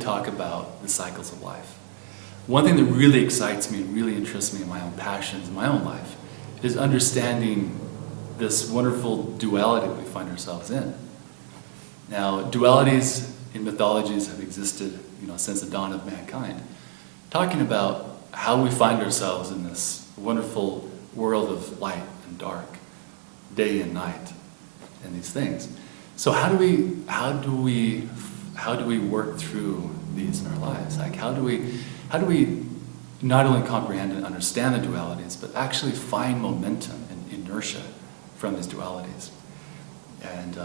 talk about the cycles of life. One thing that really excites me and really interests me in my own passions in my own life is understanding this wonderful duality that we find ourselves in. Now, dualities in mythologies have existed, since the dawn of mankind, talking about how we find ourselves in this wonderful world of light and dark, day and night, and these things. So how do we work through these in our lives? Like how do we not only comprehend and understand the dualities, but actually find momentum and inertia from these dualities? And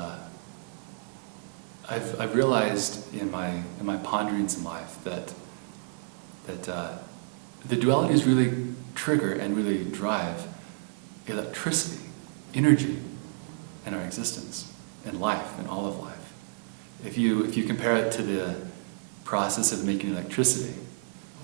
I've realized in my ponderings in life that the dualities really trigger and really drive electricity, energy in our existence, in life, in all of life. If you compare it to the process of making electricity,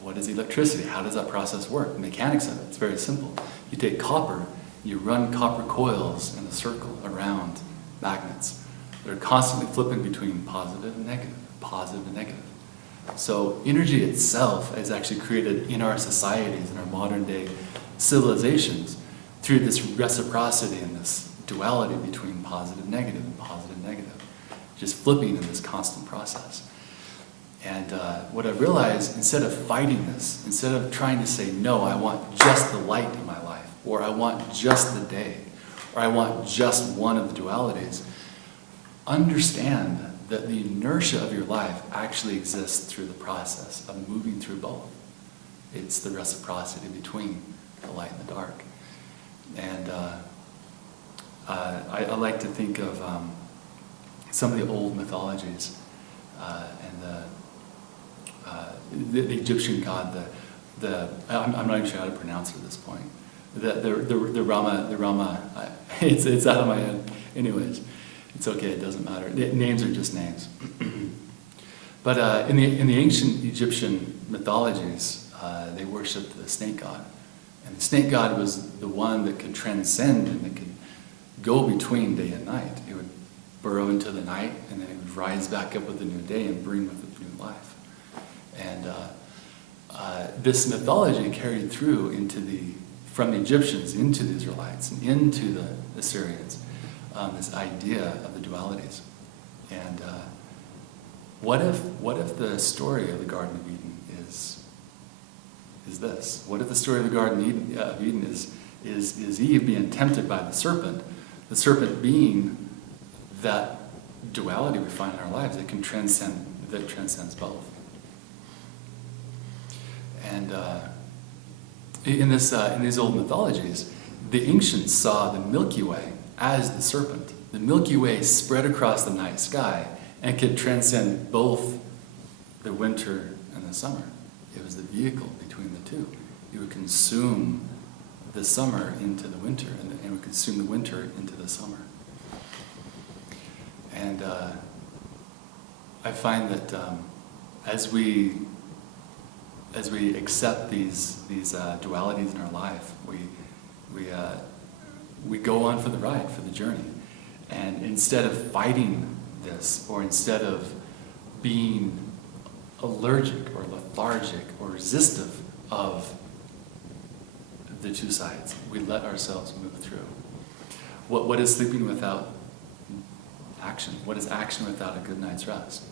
what is electricity? How does that process work? The mechanics of it, it's very simple. You take copper, you run copper coils in a circle around magnets. They're constantly flipping between positive and negative, positive and negative. So energy itself is actually created in our societies, in our modern day civilizations, through this reciprocity and this duality between positive, negative, and positive, negative. Just flipping in this constant process. And what I've realized, instead of fighting this, instead of trying to say, no, I want just the light in my life, or I want just the day, or I want just one of the dualities, understand that the inertia of your life actually exists through the process of moving through both. It's the reciprocity between the light and the dark. And I like to think of some of the old mythologies and the Egyptian god, I'm not even sure how to pronounce it at this point. The Rama, it's out of my head. Anyways, it's okay, it doesn't matter. Names are just names. But in the ancient Egyptian mythologies, they worshipped the snake god. And the snake god was the one that could transcend and that could go between day and night. It would burrow into the night, and then it would rise back up with a new day and bring with it new life. And this mythology carried through from the Egyptians into the Israelites and into the Assyrians, this idea of the dualities. And what if the story of the Garden of Eden is this? What if the story of the Garden of Eden is Eve being tempted by the serpent being that duality we find in our lives that transcends both. And in these old mythologies, the ancients saw the Milky Way as the serpent. The Milky Way spread across the night sky and could transcend both the winter and the summer. It was the vehicle between the two. It would consume the summer into the winter, and it would consume the winter into the summer. And I find that as we accept these dualities in our life, we go on for the ride, for the journey. And instead of fighting this, or instead of being allergic or lethargic or resistive of the two sides, we let ourselves move through. What is sleeping without action? What is action without a good night's rest?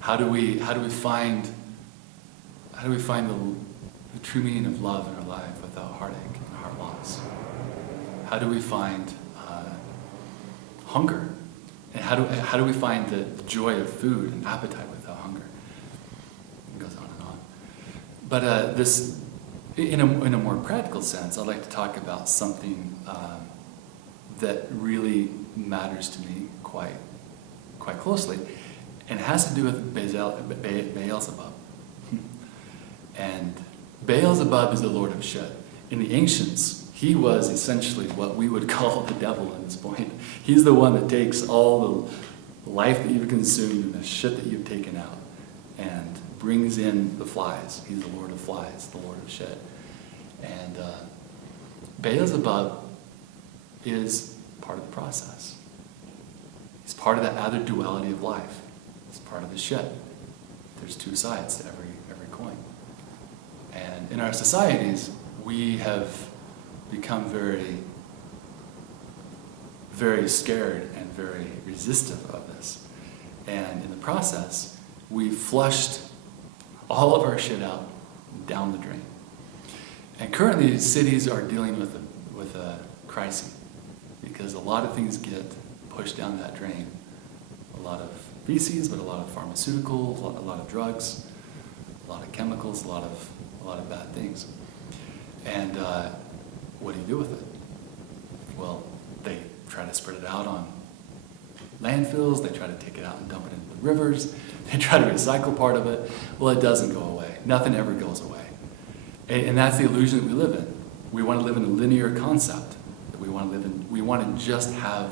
How do we find the true meaning of love in our life without heartache and heart loss? How do we find hunger? And how do we find the joy of food and appetite without hunger? It goes on and on. But this, in a more practical sense, I'd like to talk about something that really matters to me quite closely, and it has to do with Beelzebub. And Beelzebub is the Lord of Shit. In the ancients, he was essentially what we would call the devil at this point. He's the one that takes all the life that you've consumed and the shit that you've taken out and brings in the flies. He's the Lord of Flies, the Lord of Shit. And Beelzebub is part of the process. He's part of that other duality of life. He's part of the shit. there's two sides to every coin. And in our societies, we have become very, very scared and very resistant of this. And in the process, we flushed all of our shit out down the drain. And currently, cities are dealing with a crisis because a lot of things get pushed down that drain. A lot of feces, but a lot of pharmaceuticals, a lot of drugs, a lot of chemicals, a lot of bad things. And what do you do with it? Well, they try to spread it out on landfills, they try to take it out and dump it into the rivers, they try to recycle part of it. Well, it doesn't go away. Nothing ever goes away. And that's the illusion that we live in. We want to live in a linear concept. That we want to live in. We want to just have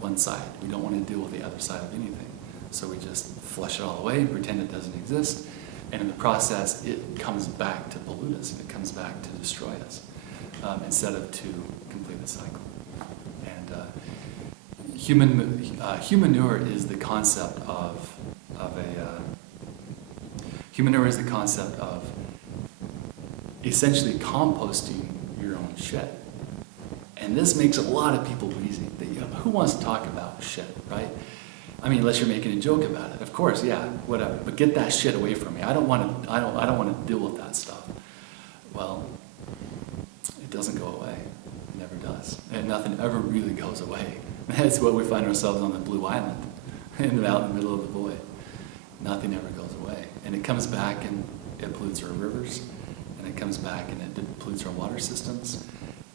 one side. We don't want to deal with the other side of anything. So we just flush it all away, pretend it doesn't exist, and in the process, it comes back to pollute us. It comes back to destroy us, instead of to complete the cycle. And humanure is the concept of humanure is the concept of essentially composting your own shit. And this makes a lot of people wheezy. Who wants to talk about shit, right? I mean, unless you're making a joke about it. Of course, yeah, whatever. But get that shit away from me. I don't want to deal with that stuff. Well, it doesn't go away. It never does. And nothing ever really goes away. That's why we find ourselves on the blue island, out in the middle of the void. Nothing ever goes away. And it comes back and it pollutes our rivers, and it comes back and it pollutes our water systems,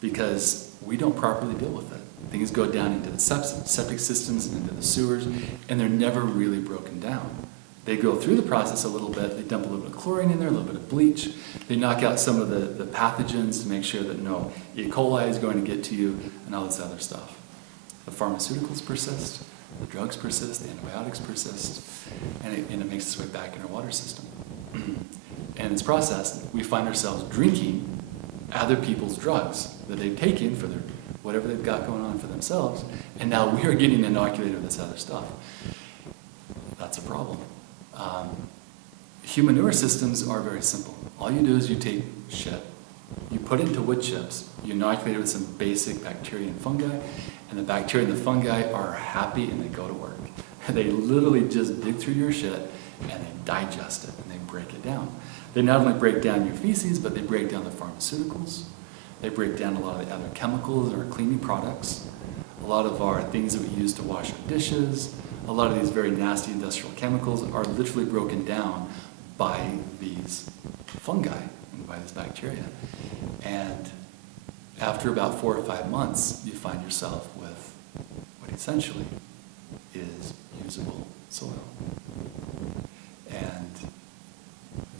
because we don't properly deal with it. Things go down into the septic systems and into the sewers, and they're never really broken down. They go through the process a little bit, they dump a little bit of chlorine in there, a little bit of bleach, they knock out some of the pathogens to make sure that no E. coli is going to get to you, and all this other stuff. The pharmaceuticals persist, the drugs persist, the antibiotics persist, and it makes its way back in our water system. And in this process, we find ourselves drinking other people's drugs that they've taken for their whatever they've got going on for themselves, and now we are getting inoculated with this other stuff. That's a problem. Humanure systems are very simple. All you do is you take shit, you put it into wood chips, you inoculate it with some basic bacteria and fungi, and the bacteria and the fungi are happy and they go to work. They literally just dig through your shit and they digest it and they break it down. They not only break down your feces, but they break down the pharmaceuticals. They break down a lot of the other chemicals or cleaning products, a lot of our things that we use to wash our dishes. A lot of these very nasty industrial chemicals are literally broken down by these fungi and by this bacteria. And after about 4 or 5 months, you find yourself with what essentially is usable soil. And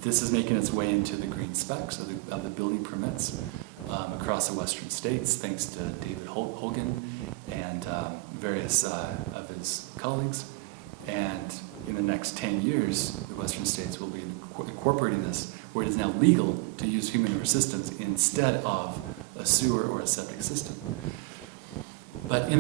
this is making its way into the green specs of the building permits across the western states, thanks to David Hogan and various of his colleagues. And in the next 10 years, the western states will be incorporating this, where it is now legal to use humanure systems instead of a sewer or a septic system. But in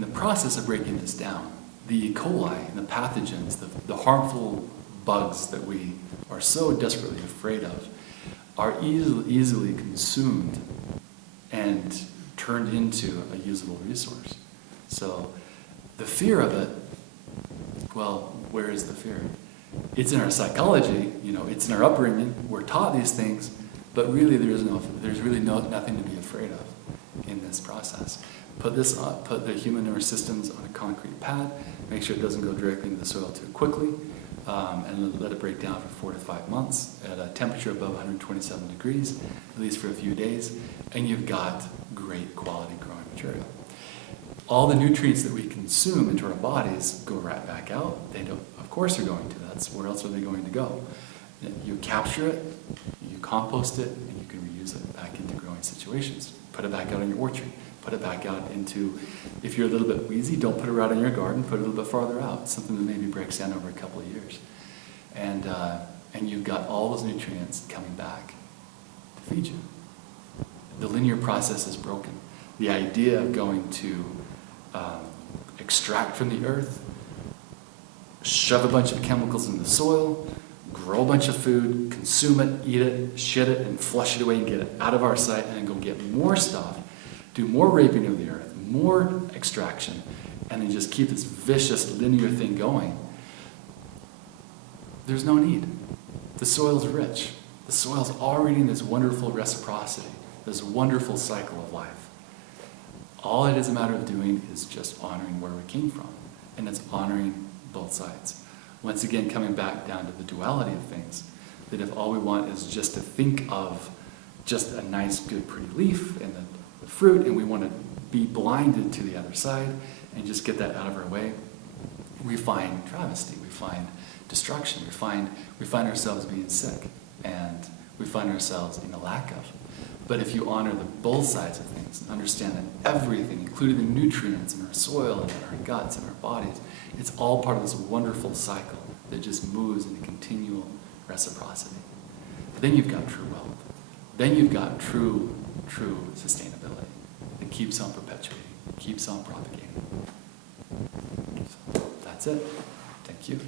the process of breaking this down, the E. coli and the pathogens, the harmful bugs that we are so desperately afraid of, are easily consumed and turned into a usable resource. So the fear of it, well, where is the fear? It's in our psychology, it's in our upbringing. We're taught these things, but really there's really nothing to be afraid of in this process. Put the humanure systems on a concrete pad, make sure it doesn't go directly into the soil too quickly, and let it break down for 4 to 5 months at a temperature above 127 degrees, at least for a few days, and you've got great quality growing material. All the nutrients that we consume into our bodies go right back out. They don't, of course they're going to. That's where else are they going to go? You capture it, you compost it, and you can reuse it back into growing situations. Put it back out in your orchard. Put it back out into, if you're a little bit wheezy, don't put it out in your garden, put it a little bit farther out, something that maybe breaks down over a couple of years. And you've got all those nutrients coming back to feed you. The linear process is broken. The idea of going to extract from the earth shove a bunch of chemicals in the soil, grow a bunch of food, consume it, eat it, shit it, and flush it away and get it out of our sight, and then go get more stuff, do more raping of the earth, more extraction, and then just keep this vicious linear thing going, there's no need. The soil's rich. The soil's already in this wonderful reciprocity, this wonderful cycle of life. All it is a matter of doing is just honoring where we came from, and it's honoring both sides. Once again, coming back down to the duality of things, that if all we want is just to think of just a nice, good, pretty leaf and the fruit, and we want to be blinded to the other side and just get that out of our way, we find travesty, we find destruction, we find ourselves being sick, and we find ourselves in a lack of. But if you honor the both sides of things and understand that everything, including the nutrients in our soil and in our guts and our bodies, it's all part of this wonderful cycle that just moves in a continual reciprocity, then you've got true wealth. Then you've got true sustainability that keeps on perpetuating, keeps on propagating. So that's it. Thank you.